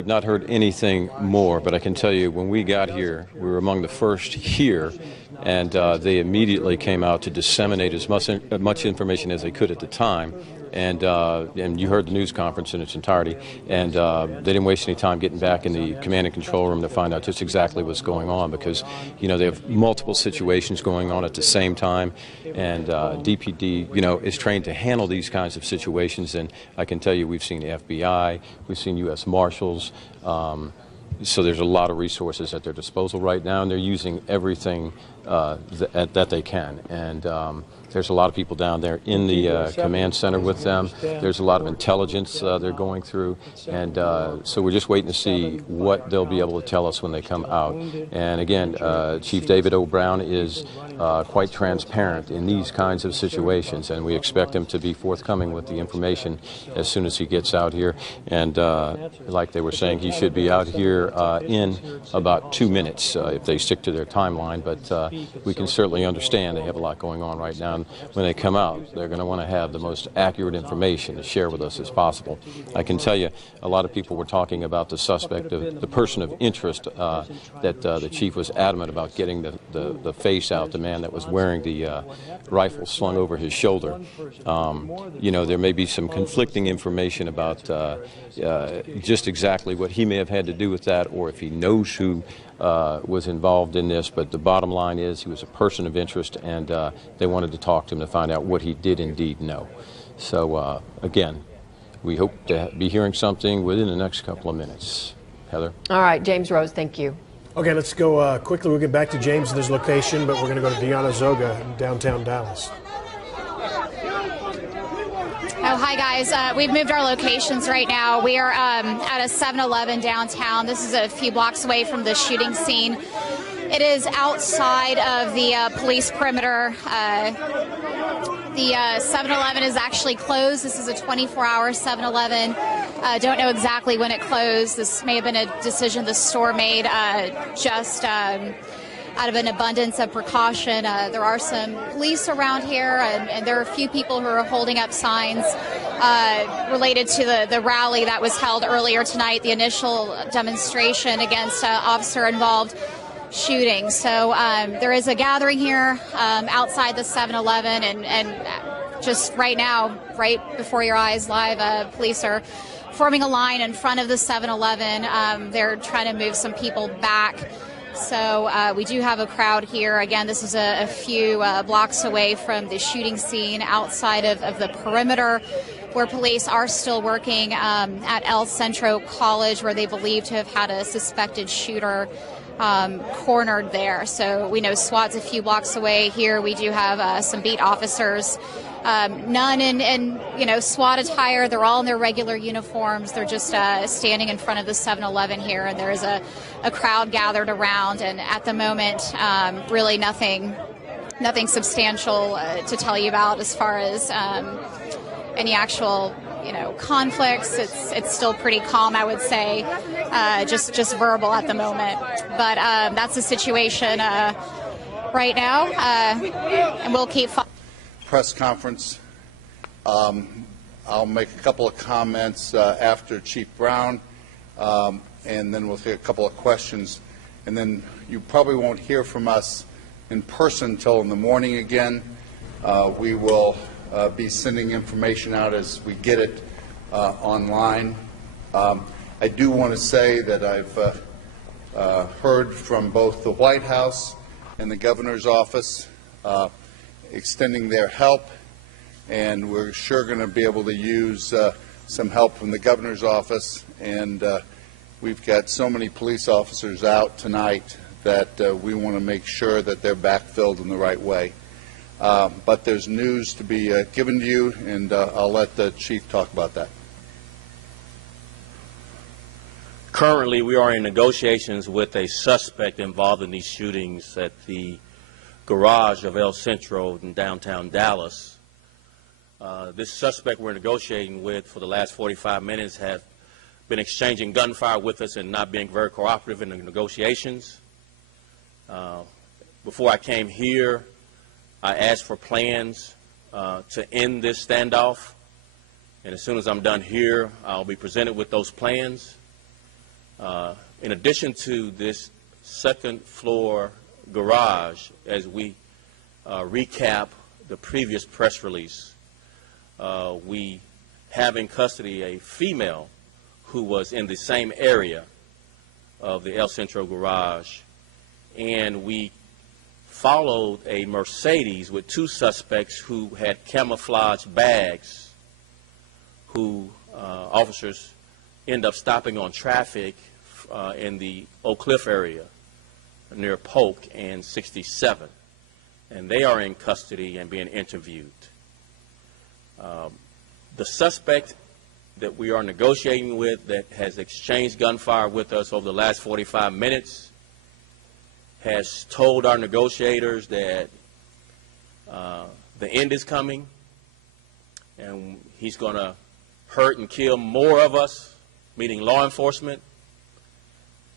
I've not heard anything more, but I can tell you when we got here, we were among the first here, and they immediately came out to disseminate as much information as they could at the time. And you heard the news conference in its entirety, and they didn't waste any time getting back in the command and control room to find out just exactly what's going on, because they have multiple situations going on at the same time, and DPD is trained to handle these kinds of situations. And I can tell you, we've seen the FBI, we've seen U.S. Marshals. So there's a lot of resources at their disposal right now, and they're using everything that they can. And there's a lot of people down there in the command center with them. There's a lot of intelligence they're going through, and so we're just waiting to see what they'll be able to tell us when they come out. And again, Chief David O. Brown is quite transparent in these kinds of situations, and we expect him to be forthcoming with the information as soon as he gets out here. And like they were saying, he should be out here in about 2 minutes if they stick to their timeline, but we can certainly understand they have a lot going on right now. And when they come out, they're going to want to have the most accurate information to share with us as possible. I can tell you, a lot of people were talking about the suspect, the person of interest, that the chief was adamant about getting the face out, the man that was wearing the rifle slung over his shoulder. There may be some conflicting information about just exactly what he may have had to do with that, or if he knows who was involved in this, but the bottom line is he was a person of interest, and they wanted to talk to him to find out what he did indeed know. So again, we hope to be hearing something within the next couple of minutes. Heather? All right, James Rose, thank you. Okay, let's go quickly. We'll get back to James and his location, but we're going to go to Deanna Zoga in downtown Dallas. Oh, hi, guys. We've moved our locations right now. We are at a 7-Eleven downtown. This is a few blocks away from the shooting scene. It is outside of the police perimeter. The 7-Eleven is actually closed. This is a 24-hour 7-Eleven. Don't know exactly when it closed. This may have been a decision the store made just out of an abundance of precaution. There are some police around here, and there are a few people who are holding up signs related to the rally that was held earlier tonight, the initial demonstration against officer-involved shooting. So there is a gathering here outside the 7-Eleven, and just right now, right before your eyes live, police are forming a line in front of the 7-Eleven. They're trying to move some people back. So we do have a crowd here. Again, this is a few blocks away from the shooting scene outside of the perimeter, where police are still working at El Centro College, where they believe to have had a suspected shooter cornered there. So we know SWAT's a few blocks away. Here we do have some beat officers, none in SWAT attire. They're all in their regular uniforms. They're just standing in front of the 7-Eleven here, and there is a crowd gathered around. And at the moment, really nothing substantial to tell you about as far as any actual conflicts. It's still pretty calm, I would say, just verbal at the moment. But that's the situation right now, and we'll keep following. Press conference. I'll make a couple of comments after Chief Brown, and then we'll take a couple of questions, and then you probably won't hear from us in person until in the morning again. We will be sending information out as we get it online. I do want to say that I've heard from both the White House and the governor's office extending their help, and we're sure going to be able to use some help from the governor's office. And we've got so many police officers out tonight that we want to make sure that they're backfilled in the right way. But there's news to be given to you, and I'll let the chief talk about that. Currently, we are in negotiations with a suspect involved in these shootings at the garage of El Centro in downtown Dallas. This suspect we're negotiating with for the last 45 minutes has been exchanging gunfire with us and not being very cooperative in the negotiations. Before I came here, I asked for plans to end this standoff, and as soon as I'm done here, I'll be presented with those plans. In addition to this second floor garage, as we recap the previous press release, we have in custody a female who was in the same area of the El Centro garage, and we followed a Mercedes with two suspects who had camouflage bags, who officers end up stopping on traffic in the Oak Cliff area near Polk and 67, and they are in custody and being interviewed. The suspect that we are negotiating with, that has exchanged gunfire with us over the last 45 minutes, has told our negotiators that the end is coming and he's going to hurt and kill more of us, meaning law enforcement,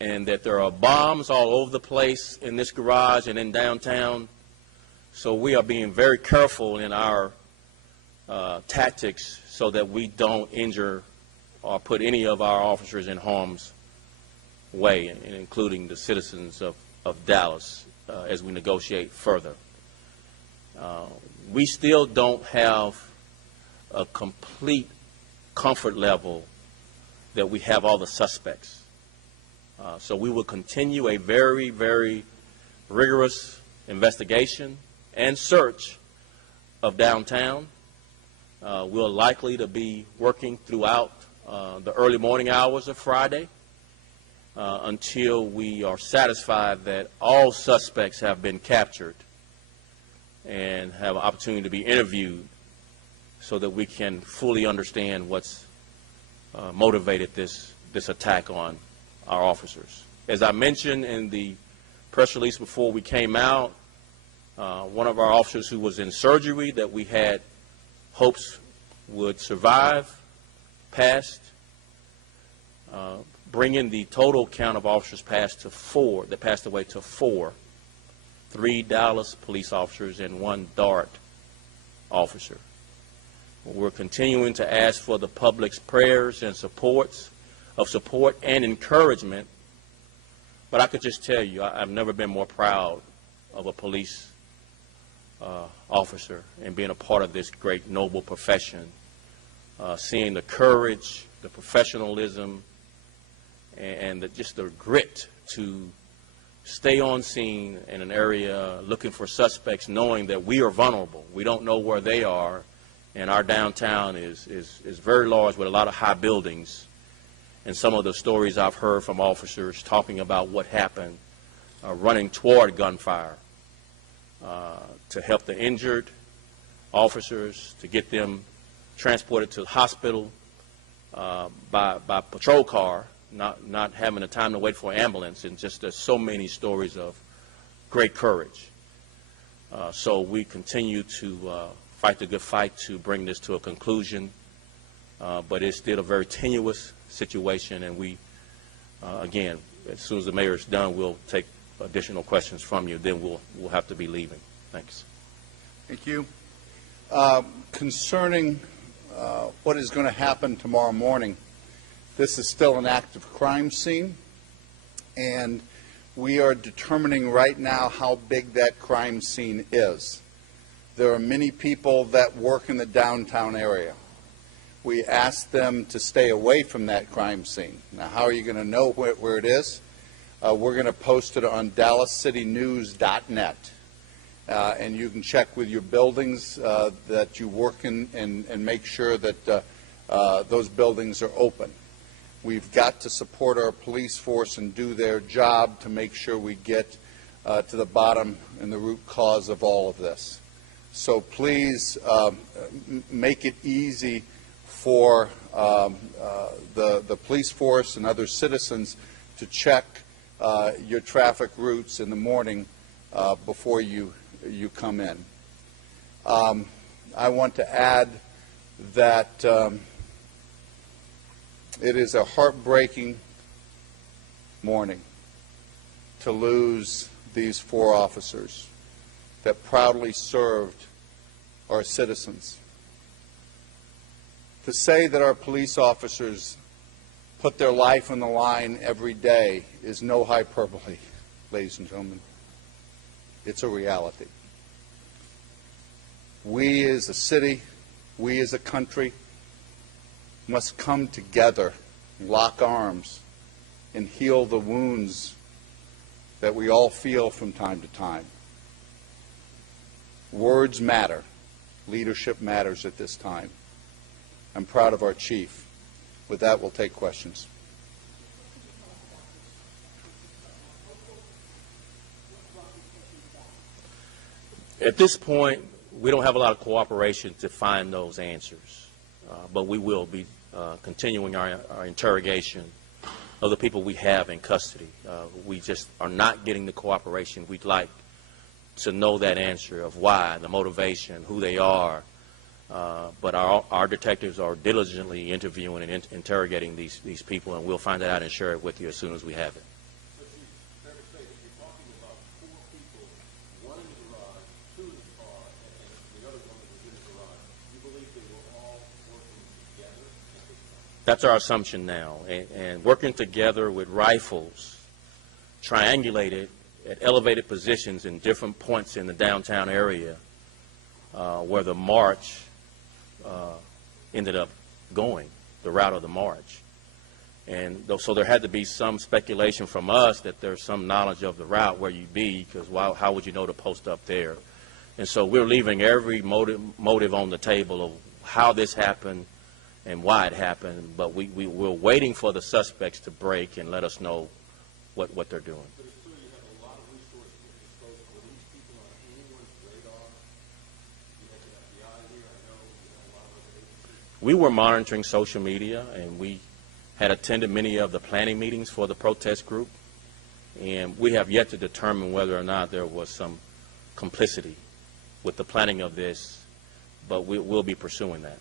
and that there are bombs all over the place in this garage and in downtown. So we are being very careful in our tactics so that we don't injure or put any of our officers in harm's way, including the citizens of Dallas, as we negotiate further. We still don't have a complete comfort level that we have all the suspects. So we will continue a very, very rigorous investigation and search of downtown. We're likely to be working throughout the early morning hours of Friday until we are satisfied that all suspects have been captured and have an opportunity to be interviewed so that we can fully understand what's motivated this attack on our officers. As I mentioned in the press release before we came out, one of our officers who was in surgery that we had hopes would survive passed, bringing the total count of officers passed away to four, 3 Dallas police officers and 1 DART officer. We're continuing to ask for the public's prayers and support and encouragement, but I could just tell you I've never been more proud of a police officer and being a part of this great noble profession, seeing the courage, the professionalism, and just the grit to stay on scene in an area looking for suspects, knowing that we are vulnerable. We don't know where they are, and our downtown is very large with a lot of high buildings. And some of the stories I've heard from officers talking about what happened, running toward gunfire to help the injured officers, to get them transported to the hospital by patrol car, not having the time to wait for an ambulance, and just there's so many stories of great courage. So we continue to fight the good fight to bring this to a conclusion, but it's still a very tenuous situation, and we, again, as soon as the mayor is done, we'll take additional questions from you. Then we'll have to be leaving. Thanks. Thank you. Concerning what is going to happen tomorrow morning, this is still an active crime scene, and we are determining right now how big that crime scene is. There are many people that work in the downtown area. We ask them to stay away from that crime scene. Now, how are you going to know where it is? We're going to post it on DallasCityNews.net. And you can check with your buildings that you work in and make sure that those buildings are open. We've got to support our police force and do their job to make sure we get to the bottom and the root cause of all of this. So please make it easy for the police force and other citizens to check your traffic routes in the morning before you come in. I want to add that it is a heartbreaking morning to lose these 4 officers that proudly served our citizens. To say that our police officers put their life on the line every day is no hyperbole, ladies and gentlemen. It's a reality. We as a city, we as a country must come together, lock arms, and heal the wounds that we all feel from time to time. Words matter. Leadership matters at this time. I'm proud of our chief. With that, we'll take questions. At this point, we don't have a lot of cooperation to find those answers, but we will be continuing our interrogation of the people we have in custody. We just are not getting the cooperation we'd like to know that answer of why, the motivation, who they are. But our detectives are diligently interviewing and interrogating these people, and we'll find that out and share it with you as soon as we have it. That's our assumption now, and working together with rifles, triangulated at elevated positions in different points in the downtown area where the march ended up going, the route of the march. And so there had to be some speculation from us that there's some knowledge of the route where you'd be, because how would you know to post up there? And so we're leaving every motive on the table of how this happened and why it happened, but we're waiting for the suspects to break and let us know what they're doing. We were monitoring social media, and we had attended many of the planning meetings for the protest group, and we have yet to determine whether or not there was some complicity with the planning of this, but we'll be pursuing that.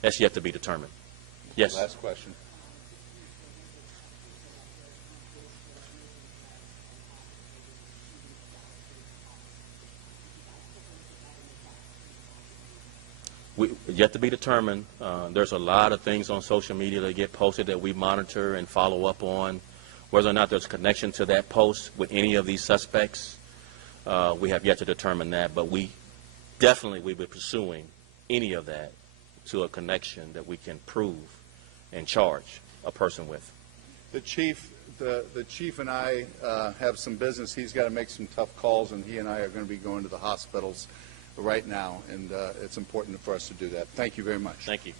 That's yet to be determined. Yes. Last question. Yet to be determined. There's a lot of things on social media that get posted that we monitor and follow up on. Whether or not there's a connection to that post with any of these suspects, we have yet to determine that. But we definitely will be pursuing any of that to a connection that we can prove and charge a person with. The chief and I have some business. He's got to make some tough calls, and he and I are going to be going to the hospitals right now, and it's important for us to do that. Thank you very much. Thank you.